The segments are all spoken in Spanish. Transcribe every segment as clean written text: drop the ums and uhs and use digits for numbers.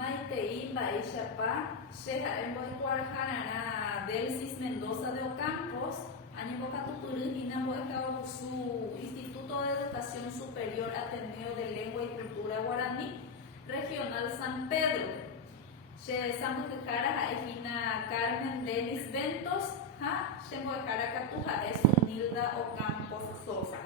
Maitei Baixapá, Sheha Emboecuarjarana, Delcis Mendoza de Ocampos, Añembocatuturujina su Instituto de Educación Superior Ateneo de Lengua y Cultura Guaraní, Regional San Pedro. She Samucara Ejina Carmen Denis Ventos, Shemboecara Catuja es Unilda Ocampos Sosa.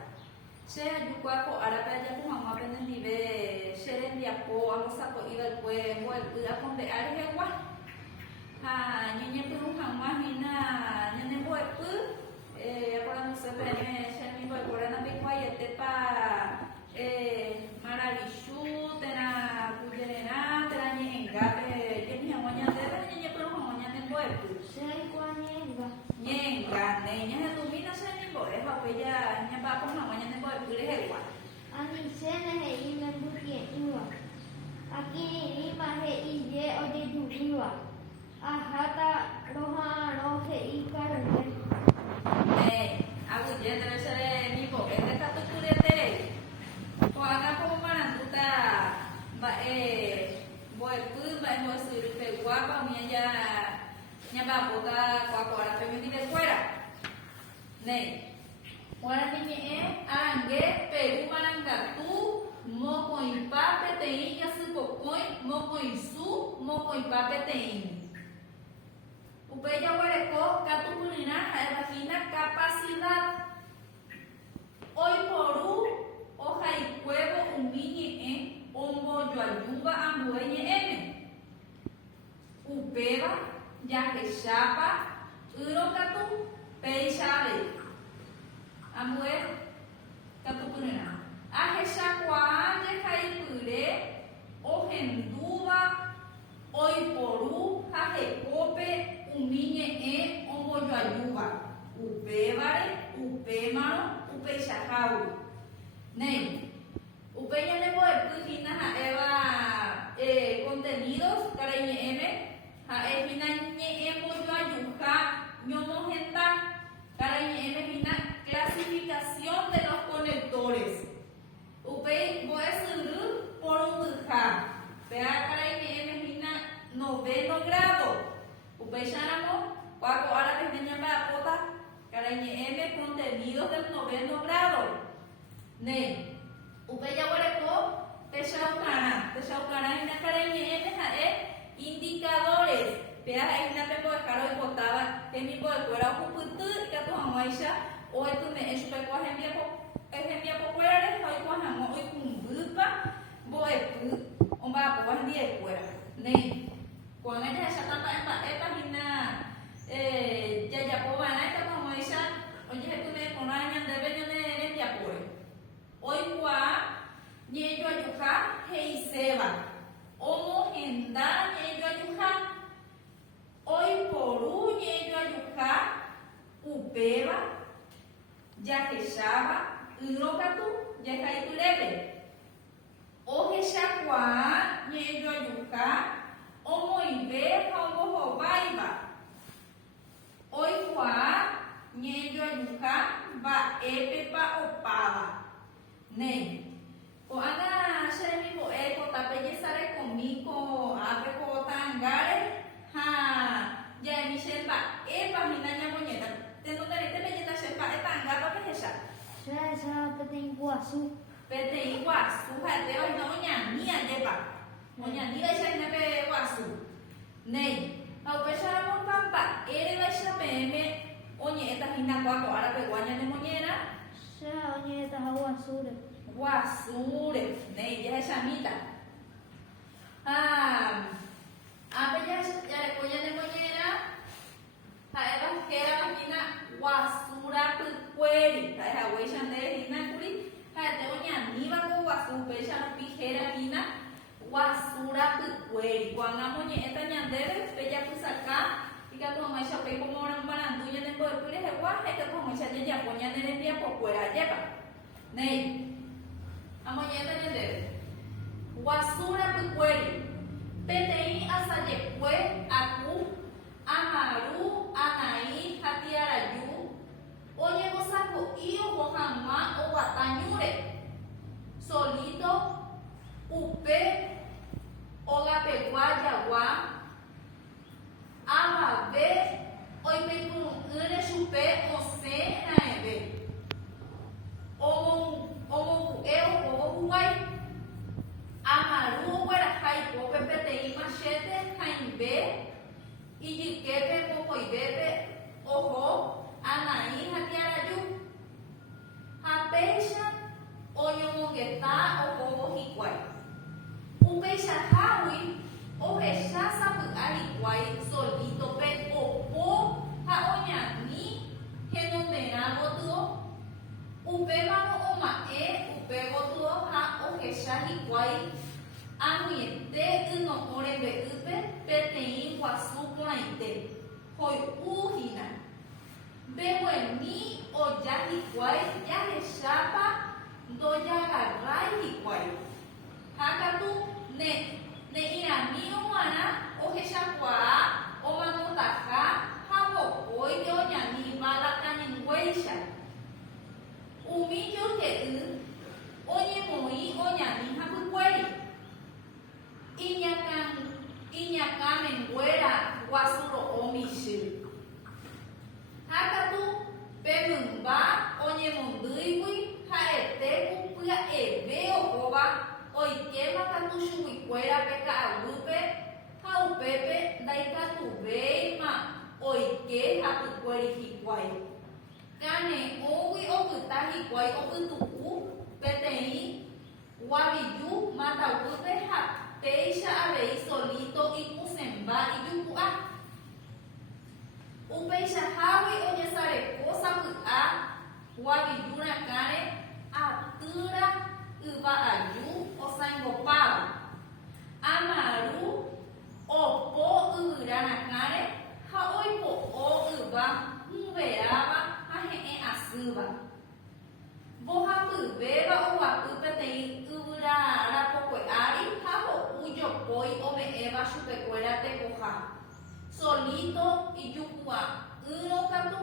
She ayucuaco arapaya pujama pendive sherendiapo amosaco iba el pueblo el puda con de arjegua ñeñe pujama hina ñene huepu ahora no sé pero shermi boy corana picuayete pa maravilloso tena cuyenena tena ñengate que mi amoña debe ñeñe pujama ñene huepu Seri kuanyenga. ñenga neña se domina shermi boy es aquella ñamba pujama ñene huepu le jegua Ani sene he ime bukie iwa. Aki ima he iye ode du iwa. Ahata roha rohe ikarne. Aku dia debe ser mi bo este catuturete. Kuana como maranduta ba boy pu ba mo surte guapa mi ya ba boga kwa kwa pe mi de fuera. Nei. Ora ni arangue peru marangatu moko ipa petein ya su kokoi moko isu moko ipa petein. Upeya huereco, catupurina, imagina capacidad. Hoy por hoja y huevo, un viñe ombo yo ayuba, ambueñe ene. Upeba, ya que chapa, urocatu, peixave. Ambue, catupurina. Aje chapua, deja y pure, ojenduba, hoy por jaje cope. Umiñe omboyo ayuba, upebare, upemaro, upechajau. Nei, upeña le voy a eva contenidos para ñeme, ejina ñe emboyo ayuja, ñomo genta, para ñeme jina clasificación de los conectores. Upe voy a subir por un duja, vea para ñeme jina 9º grado. Upecharamo, cuaco ahora que tenía para pota, carañe M contenidos del 9º grado. Ne, upeya huereco, techaucará y na carañe M indicadores. Vea ahí una pepo de caro y botaba, que mi poder fuera ocuputu y que tu amuaisha, o tu me es peco ejempia popular, hoy cuajamo, hoy cumbupa, boepu, omba poas de fuera. Ne. Cuando ella ya está esta hina ya pobana esta como ella oye tú me conaña debe yo ne ya poe hoy qua ñeyo ayuja heiseba omo henda ñeyo ayuja hoy poru ñeyo ayuja upeba ya que shaba urokatu ya kai tulebe oje shakwa ñeyo ayuja Omo ibe homo hobaiba. Hoy kwa ñeyo ayuka ba epepa opaba. Ne. O ana shemi bo eko tapeye sare komiko ape ko tangare. Ya mi shemba epa minanya monyeta. Teno darete meyeta shemba etanga pa pehesha. Sesa peteng guasu. Pete iguasu hate hoy no ñania depa. Moña ni esa nepe wasu. Nei, au pesara mon pampa, ere la chapeme, oñe esta hina guapo ara peguaña de moñera. Sa onye ta guasure. Guasure, nei, ya esa mita. Apeya ya recolla de moñera. Eva kera la hina guasura pueri, ta huella de hina kuri. Te oña ni va con guasu, pesara pijera hina. Guasura pueri, cuando moñe esta ñandere, bella pusaka, y que tu mamá ya pe como una maranduya de poder pulir de guaje, que tu mamá ya poña de envía por fuera lleva. Nei, a moñe esta ñandere. Guasura pueri, petei asayepue, aku, amaru, anaí, hatiarayu, oye gosaco, io, bohamma, o guatañure, solito, upe, Oga peguay ijyképe mokõivépe oho Anaĩ ha Tiaraju ha péicha oñomongeta ohóvo hikuái. Upeichahágui ohecha sapy'a hikuái solítope opo ha oñani henonderã gotyo. Upémarõ oma'ẽ upe gotyo ha ohecha hikuái ag̃uiete yno'õ rembe'ýpe peteĩ guasu porãite hoy'úhina. Mbeguemi oja hikuái jahechápa ndojagarrái hikuái. Hákatu ne'írãmi g̃uarã ohechakuaa omanótaha ha mokõi oñani bala kañyngüéicha. Umi joyke'y oñemoĩ oñani hapykuéri. Iñakãmenguéra guasu ro'ó michy. Hákatu pe mymba oñemondýigui ha'ete ku pya'eve ohóva oikema katu chuguikuérape ka'aguýpe ha upépe ndaikatuvéima oike hapykuéri hikuái. Kane'õgui opyta hikuái opytuku peteĩ guaviju matavýpe ha péicha avei solíto ikusẽmba ijuku'a. Upeichahágui ojesareko sapy'a guaviju rakãre atýra yva'aju osãingopáva. Amaru opo yvyra rakãre ha oipo'o yva huveráva ha he'ẽ asýva. Mbohapyvéva oguapy peteĩ yvyrarapokue ári ha ho'u jopói ome'ẽva chupekuéra tekoha. Solíto ijuku'a yrõkatu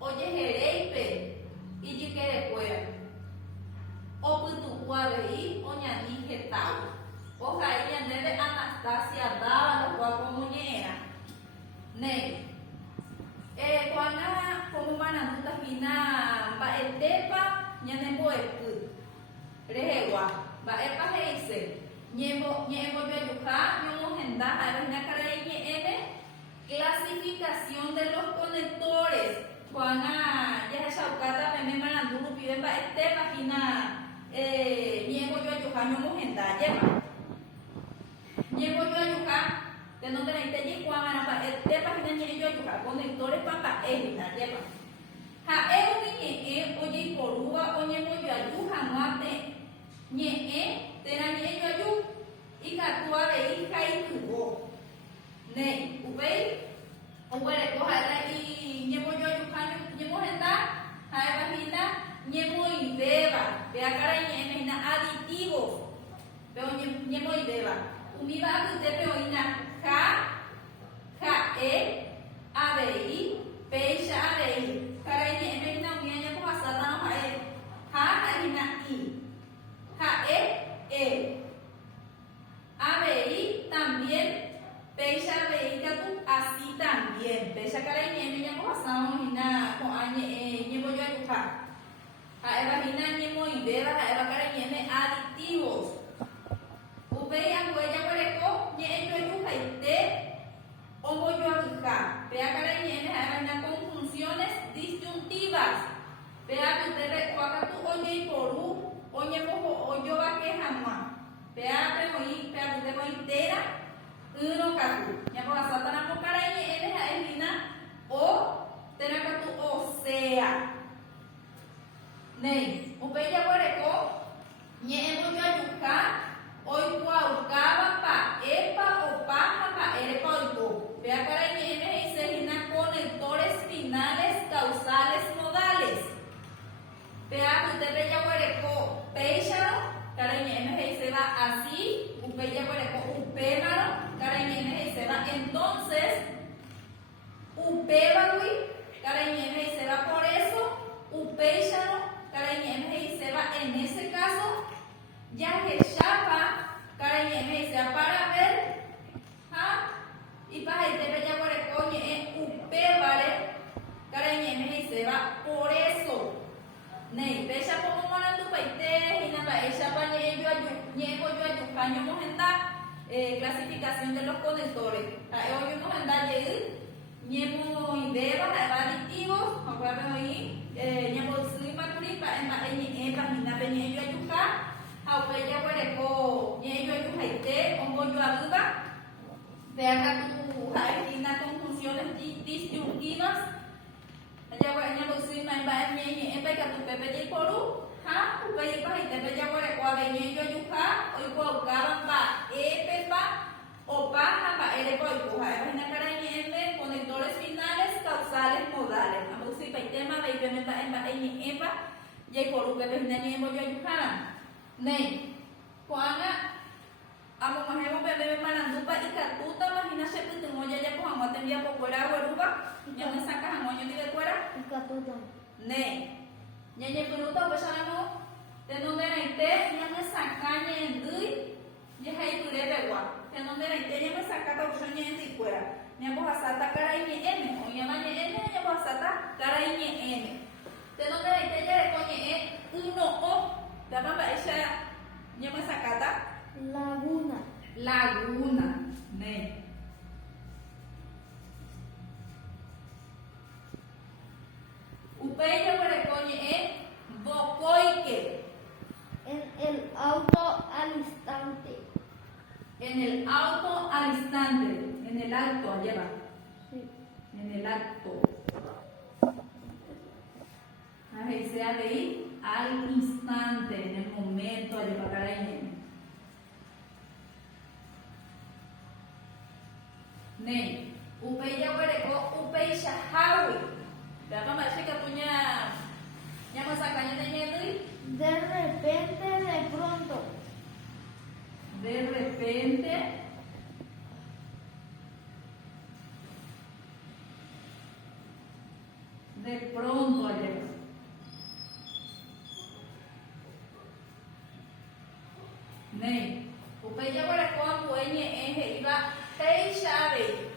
ojeheréipe ijykerekuéra. Opytuku avei oñani hetávo. Ohai ñandéve Anastasia dáva ndokuáko omoñe'ẽrã. Néi. Kuaña como manamutahína mba'etépa ñanembo'epy rehegua. Mba'épa he'ise. Ñe'ẽmbojuajuha ñomohenda ha'évahína karai ñe'ẽme clasificación de los conectores. Kuaña jahechaukáta meme marandu rupive mba'etépahína ñe'ẽmbojuajuha ñomohenda jépa. Ñe'ẽmbojuajuha tenonderãitejekuamarã mba'etépahína ñe'ẽjoajuha conectores pa mba'éhína jépa. Ha'e umi ñe'ẽ ojeiporúva oñembojuaju hag̃uápe ñe'ẽ térã ñe'ẽjoaju ikatu avei haityvõ. Néi upéi oguereko ha'éra ñembojuajuha ñemohenda ha'évahína ñemoivéva peakarai ñe'ẽmehína aditivos pe ñemoivéva. Umíva akytépe oĩna ha, ha'e, avei, péicha avei. Karai ñe'ẽmehína umi añambohasátãrõ ha'e ha ha'éhína i. Ha'e, e. Avei también, péicha avei katu así también. Péicha karai ñe'ẽme ñambohasãrõhína ko'ã ñembojuajuha. Ha'évahína ñemoivéva ha'éva karai ñe'ẽme aditivos. Upéi ambue jaguereko ñe'ẽjoajuhaite ombojuavyha. Peakarai ñe'ẽme ha'évahína conjunciones disyuntivas. Peapytépe kuákatu ojeiporu oñemboho'ojovake hag̃ua. Peapytépe oĩ téra yrõkatu. Ñambohasátãramo karai ñe'ẽme ha'éhína o térakatu osea. Néi upéi jaguereko ñe'ẽmbojuajuha oikuaukáva pa'épa opa ha pa'érepa oiko. Peakarai ñe'ẽme he'isehína conectores finales causales modales. Peapytépe jaguereko péicharõ karai ñe'ẽme he'iséva así. Upéi jaguereko upémarõ karai ñe'ẽme he'iséva entonces. Upévagui karai ñe'ẽme he'iséva por eso. Upéicharõ karai ñe'ẽme he'iséva en ese caso. Jahechápa karai ñe'ẽme he'iséva para ver ha ipahaite jaguereko ñe'ẽ upévare karai ñe'ẽme he'iséva por eso. Néi péicha pomomarandupaite hína mba'éichapa ñe'ẽmbojuajuha ñemohenda clasificación de los conectores. Hoy nos anda ayer, ñemo idea, adictivos, acuérdenme hoy, ñemo sui maturi, página peñeño ayuja, aupeya huereco, ñeño ayujaite, ongo yo aduba, vean tu jaina con funciones disyuntivas, allá ñemo sui maturi, ñeño tu pepe y poru, ha, upey pajaite peya huereco, aveñeño ayuja, hoy guaucaban va, pepa, opa, hapa, ereco ayuja, página cara ñeme, conectores finales, causales, modales, vamos a ir para el tema, veis, y por lo que ves, ñemo yo ayuja, nei, Juana, amo más hemos bebé marandupa y catuta, imagínate que tengo ya pues vamos a tener por fuera hueruba, ya me sacas a moño de fuera, Y catuta. nei, ñeñe peruta, pues sabemos, de donde naite, ya me saca ñendui, ya hay tu de begua, de donde naite, ya me saca caucho ñendi fuera, ñe pues asata cara y ñe o llama ñe ñe pues asata cara y ñe de donde naite ya le coñe uno o, de mamá ella, ñe me sacata, Laguna. laguna, ne. Upeya para coñe bocoike. En el auto al instante. En el auto al instante, en el acto, lleva, Sí. en el acto. Ahí se ha de ir al instante, en el momento, lleva cara y ne. Upeya huereco, upeya hawi. Dapat masih que punya yang masakanya itu De repente, de pronto. de repente de pronto ayer. Ne, upeya huereco apueñe iba teishave.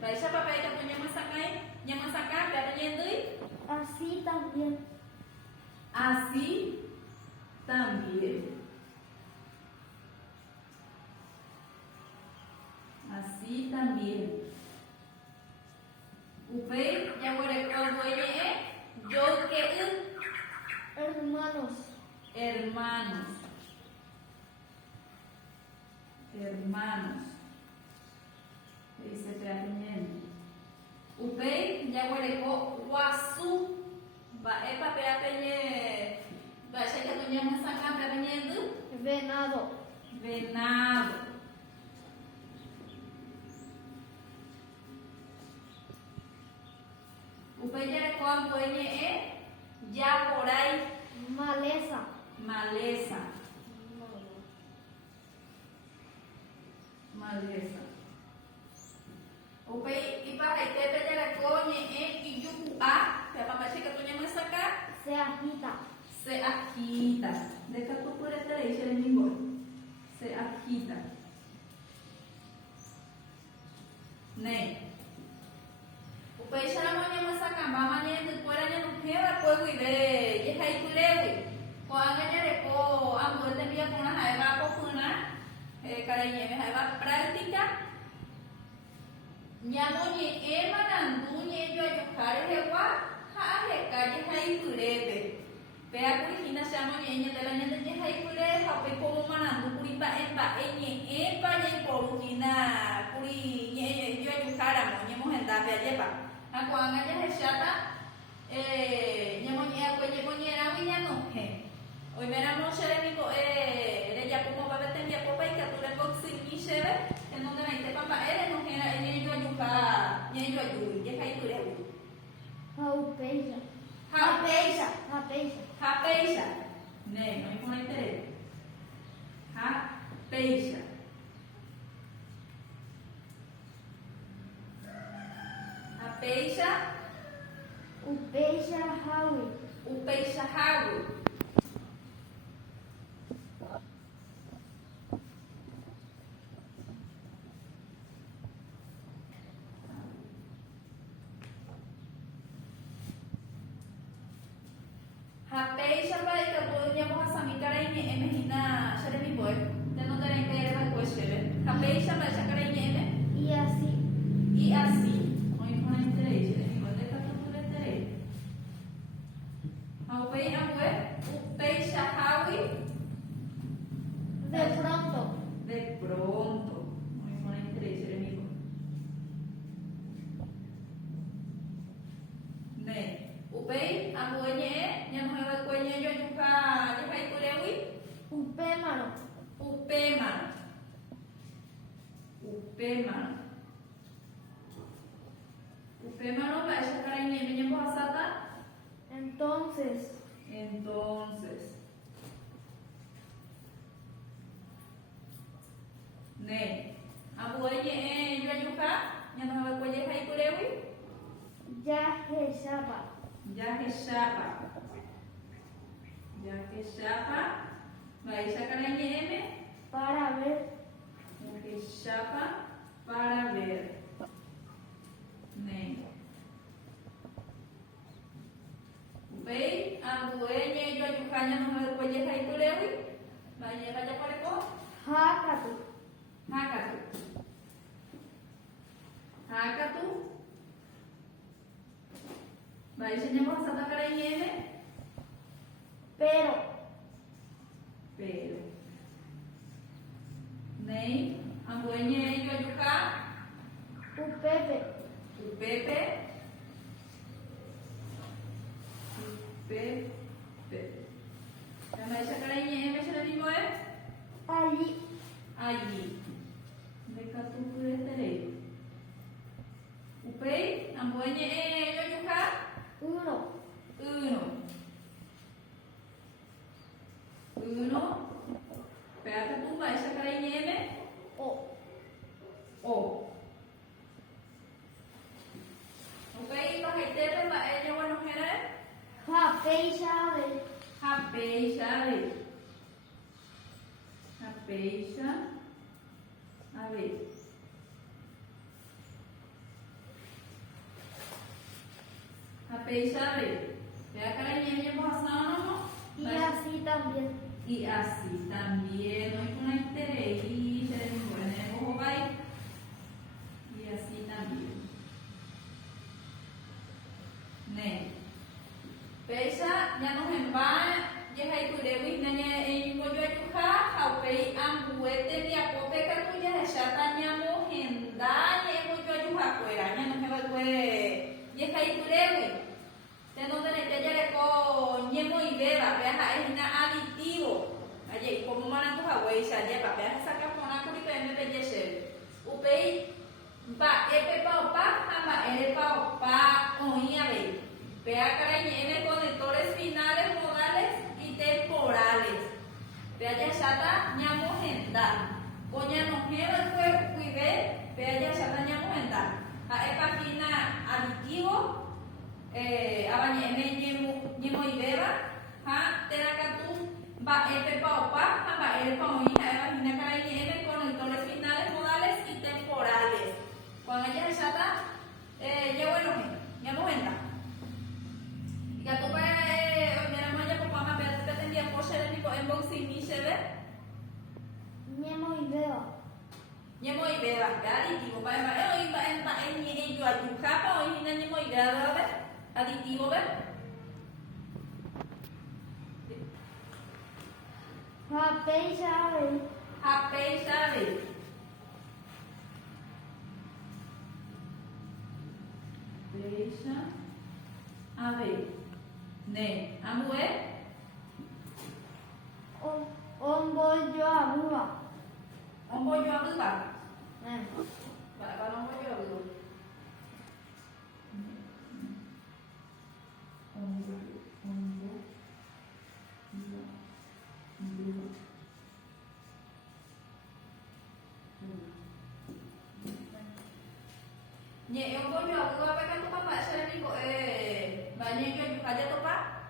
Baisha papá que punya masaknya, katanya itu Así también. así también. Así también. Upey, ya yo que Hermanos. hermanos. Hermanos. Dice también. Upey, ya wasu. Va papel peñe. Va a que punya masakan peñe itu Venado. venado. Upaya con puede ya por ahí Maleza. maleza. Maleza. Upay ipa hay que te la coñe y yuku a, que papá chica tu llama sacar, Se agita. se agita. De que tú puedes te dice el mismo. Se agita. Ne. Upay siya mo llama sacar, mamá niya de fuera niya no queda pues y de y hay tu lewi. Ko ang niya de ko ang mo de dia ko na hay ba ko kuna karanya hay ba práctica. Nyamonye emanandu nyejo ayukare hewa hahe kaje haipurebe. Pea kurihina shamo nyenye tela nyenye haipure hape como manandu kuri ba enye nye porukina kuri nyejo ayukara mo nyemo henda pea jepa. Ako anga ya heshata nyamonye akwenye konye rawi nyano he. Hoy veramos shere miko le ya como va beten ya popa y kature boxing ni shere en donde me te papa no era nyejo ayuka nyejo ayu ya haipure. Jaupeya. Hapeisha. Japeya. Hapeisha. Ne, no hay como interés. Hapeisha. Hapeisha. Upeya hawi. Upeisha hawi. Hapeisha para que tú ya vamos a samicar ahí en Mejina, Shere mi boy. De no tener que ir a la cuestión. upémaro. Upémaro va a sacar en el niño pasada. Entonces. Entonces. Ne. Abueye yo ayuka. Ya no me abueye hay curewi. Ya que sapa. Ya que chapa. Ya que chapa. Va a sacar en el Para ver. Ya que chapa para ver. Ne. Upei abueye yo ayuka. Ya no me abueye hay curewi. Va a llegar ya por el Hakatu. Hakatu. Hakatu. Vai enseñamos a sacar en N. Pero. Pero. Nei. Ambueñe yo ayuka. Upepe. Upepe. Upepe. Vai sacar en N. ¿Se lo digo Allí. Allí. Deca tu puede Upei. Ambueñe yo ayuka. Uno. Uno. Espérate tú, vas a sacar en M. O. O. Ok, vas a tener la L bueno general. Japeixabe. Rapeixabe. Rapeixa. A ver. Rapeixabe. Vea acá en M pasando, ¿no? Y así también. Y así también, no hay una interés y se le pone ojo ahí. Y así también. Ne. Pesa ya nos envía, ya hay curewi, nanya en moyo ayuja, haupei ambuete mi apope katuya de shata nyamo henda, ya moyo ayuja fuera, ya nos envía cue, ya hay curewi. Tengo que ya con ñemo y beba, veja es una aditivo. Allí, como manan tu hawaii, ya lleva, veja saca con una curipa en bellece. Upei, va, epe pa opa, ama, ere pa opa, oía ve. Vea cara ñeme conectores finales, modales y temporales. Vea ya chata, ñamo genda. Coña no lleva el cuerpo, cuide, vea ya chata, ñamo genda. A epa fina aditivo. Abanye ñemo y beba, ha, terakatu, va epe pa opa, va el pa oína, imagina cara y conectores finales, modales y temporales. Cuando ella chata, ya bueno, ya momenta. Y que tú para, mira, maya, por mamá, pero te tendría por ser el tipo unboxing y se ve. Ñemo y beba. Ñemo y beba, aditivo, para hoy va en yo ayucapa, hoy na ñemo y beba, ¿ver? Aditivo, ¿ver? Japeixabe. Japeixabe. Peixa. Ave. Ne. Amue. Ombollo abuba. Ombollo abuba. Eh. Para ombollo abuba. Nye yung ko nyo, kung apa kan tupa pak siya rin ko banyak yung kaja tupa.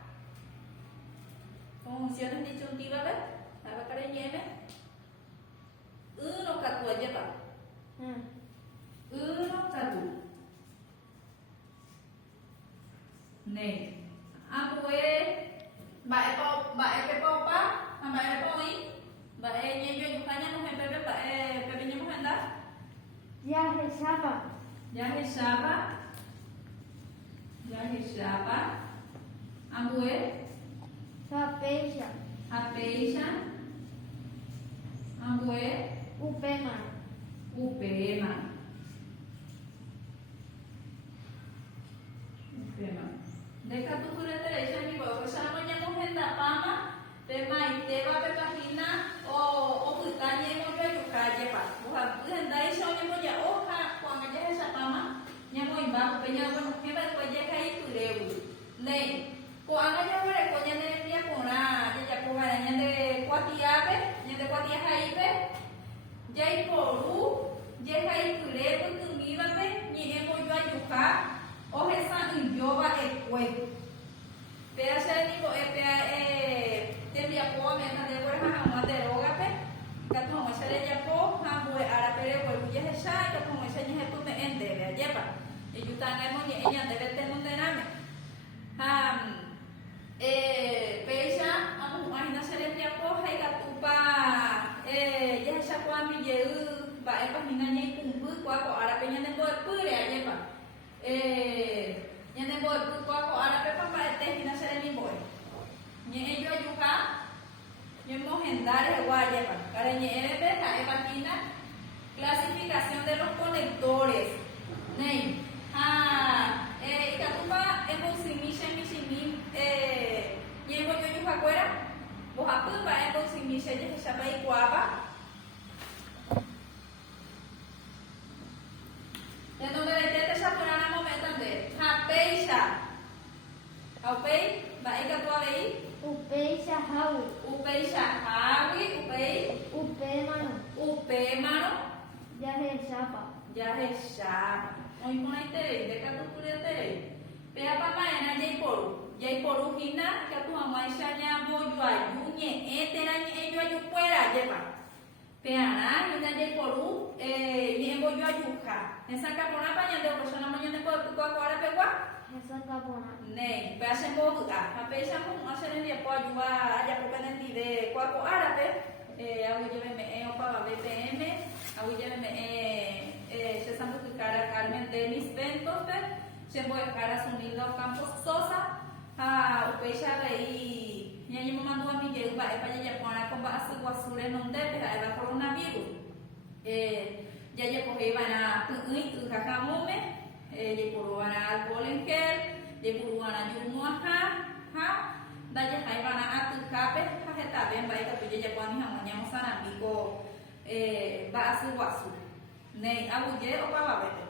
Kung siya rin di chunti ba ba? Apa kare nye me? Uno katu aja pak. Uno katu. Ne. Aku ba e pe pa, ba e pa oi. Ba e nye yo kanya no pepe ba pepe nye mo handa. Ya que sapa. Ya que chapa. Ya que chapa. Ambue. Japeixa. Apeixa. Ambue. Upema. Upema. Upema. Deja tu cura derecha mi boca. Sama nya mujer da pama. Tema y te va a página o putanya mo yo calle pa. Bukan dai so nya mo peña bueno que va pues ya caí pureu nei ko anga ya ore ko ya ne pia kona ya ko va ya de kwatiabe ya de kwatia haibe ya poru ya caí pureu tu mi va pe ni e mo yo ayuka o esa yo va e kue pea se ni ko e pea te pia ko me na de por ha ma de roga pe ka to ma se le ya po ha mo ara pere ko ya sa ka to ma se ni he tu me ende ya yepa y yo también mo ni ella debe tener un dename peisa amu ahina se le pia po hai ka tu pa ya sa ko mi je ba e pa mina ni kumbu ko ko ara pe nya ne bo pu le ya yepa nya ne bo pu ko ara pe pa pa te hina se le ni boy ni ello ayuka ni mo hendar e wa yepa kare ni ebe ta e pa kina clasificación de los conectores nei ikatupa emboximisha mishimi yego yo yuka kwera bohapupa emboximisha je shapa ikuapa ya no me tete shapura na momento de hapeisha aupei ba ikatua vei Upeisha hawi. upeisha hawi upe mano Yahe shapa. ya es shapa hoy con ahí te de que tú puedes tener pea papá en allá y por hina que tu mamá ya ya voy yo ayuñe etera ni ello ayu fuera lleva pea na y allá por ni voy yo ayuca esa capona pa ya de persona mañana por tu ahora pegua Esa capona. ne pea se bogu a pesa mo hacer el día por ayuda allá por que ni de cuaco árabe hago lléveme opa BPM hago lléveme se sabe que cara Carmen Denis Ventos, se puede cara Sunildo Campos Sosa, a Upecha Rey, y ahí me mandó a mi que va a ya poner con base guasure no te pero el coronavirus. Ya ya coge van a tu jacamome, ya por van a alcohol en gel, ya por van a yumuaja, da ya hay van a tu cape, está bien, va a ir ya cuando mañana sanamigo va a su guasure. Nei, abuye o pa babete.